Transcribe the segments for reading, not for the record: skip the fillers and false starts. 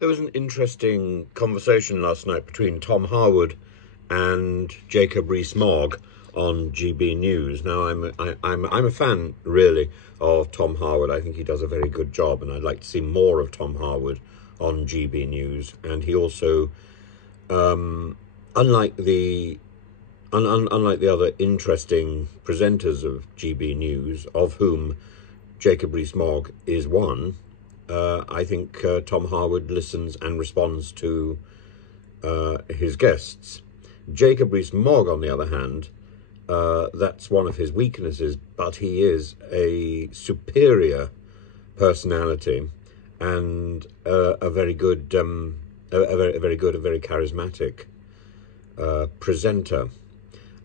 There was an interesting conversation last night between Tom Harwood and Jacob Rees-Mogg on GB News. Now, I'm a fan, really, of Tom Harwood. I think he does a very good job, and I'd like to see more of Tom Harwood on GB News. And he also, unlike the other interesting presenters of GB News, of whom Jacob Rees-Mogg is one, I think Tom Harwood listens and responds to his guests. Jacob Rees-Mogg, on the other hand, that's one of his weaknesses, but he is a superior personality and a very good, a very charismatic presenter.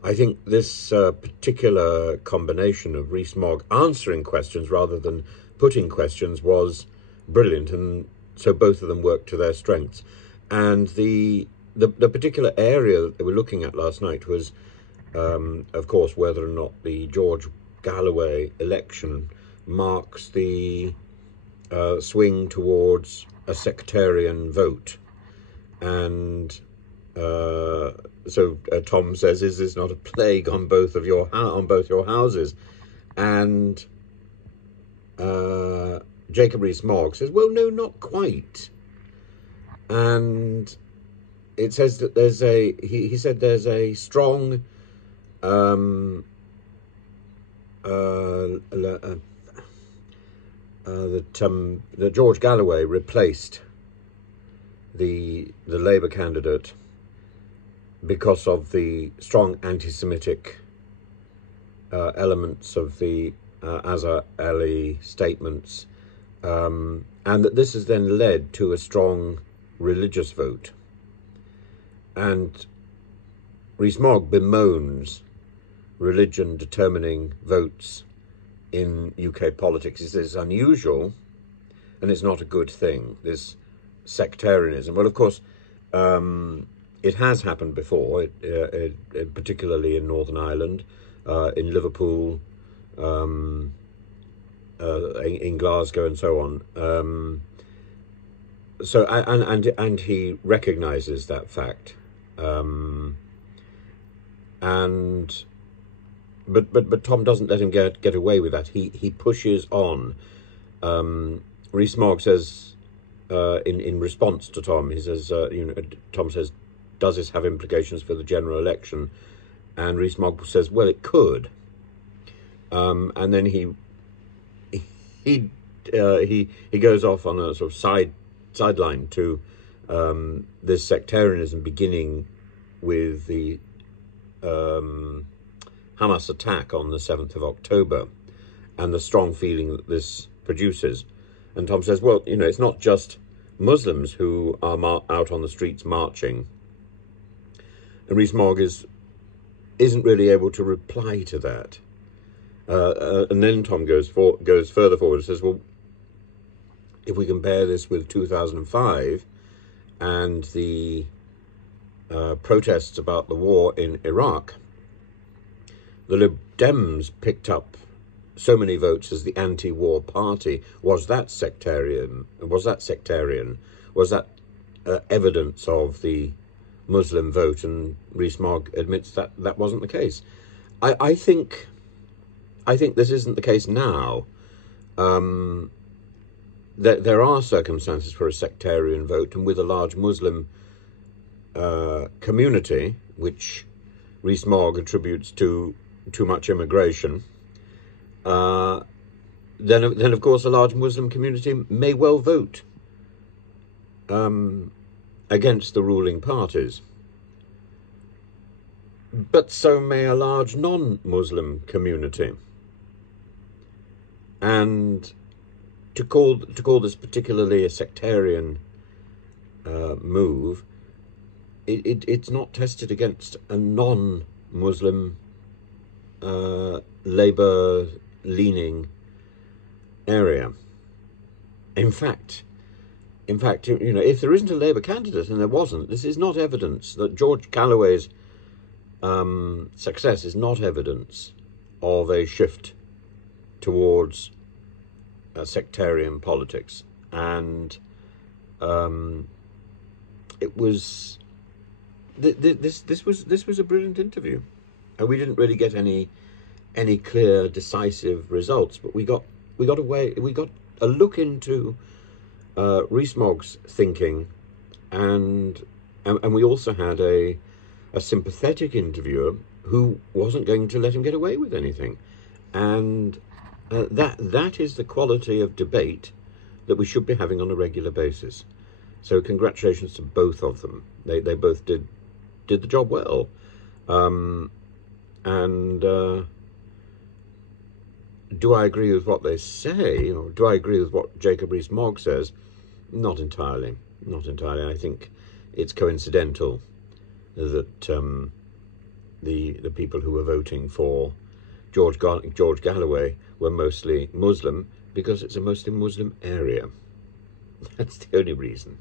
I think this particular combination of Rees-Mogg answering questions rather than putting questions was brilliant, and so both of them worked to their strengths. And the particular area that they were looking at last night was, of course, whether or not the George Galloway election marks the swing towards a sectarian vote. And so Tom says, "Is this not a plague on both your houses?" And Jacob Rees-Mogg says, "Well, no, not quite." And it says that there's he said there's a strong that George Galloway replaced the Labour candidate because of the strong anti-Semitic elements of the Azhar Ali statements, and that this has then led to a strong religious vote. And Rees-Mogg bemoans religion determining votes in UK politics. He says it's unusual and it's not a good thing, this sectarianism. Well, of course, it has happened before, particularly in Northern Ireland, in Liverpool, in Glasgow, and so on. So and he recognises that fact, but Tom doesn't let him get away with that. He pushes on. Rees-Mogg says, in response to Tom, he says, Tom says, "Does this have implications for the general election?" And Rees-Mogg says, "Well, it could." And then he goes off on a sort of sideline to this sectarianism, beginning with the Hamas attack on the 7th of October and the strong feeling that this produces. And Tom says, well, it's not just Muslims who are out on the streets marching. And Rees-Mogg isn't really able to reply to that. And then Tom goes further forward and says, well, if we compare this with 2005 and the protests about the war in Iraq, the Lib Dems picked up so many votes as the anti-war party. Was that sectarian? Was that evidence of the Muslim vote? And Rees-Mogg admits that that wasn't the case. I think this isn't the case now. There are circumstances for a sectarian vote, and with a large Muslim community, which Rees-Mogg attributes to too much immigration, then of course a large Muslim community may well vote against the ruling parties. But so may a large non-Muslim community. And to call this particularly a sectarian move, it's not tested against a non-Muslim Labour-leaning area. In fact, if there isn't a Labour candidate, and there wasn't, this is not evidence that George Galloway's success is not evidence of a shift towards sectarian politics. And it was this was a brilliant interview, and we didn't really get any clear, decisive results, but we got a look into Rees-Mogg's thinking, and we also had a sympathetic interviewer who wasn't going to let him get away with anything, and that is the quality of debate that we should be having on a regular basis. So congratulations to both of them. They both did the job well, and do I agree with what they say, or do I agree with what Jacob Rees-Mogg says? Not entirely. I think it's coincidental that the people who were voting for George Galloway were mostly Muslim, because it's a mostly Muslim area. That's the only reason.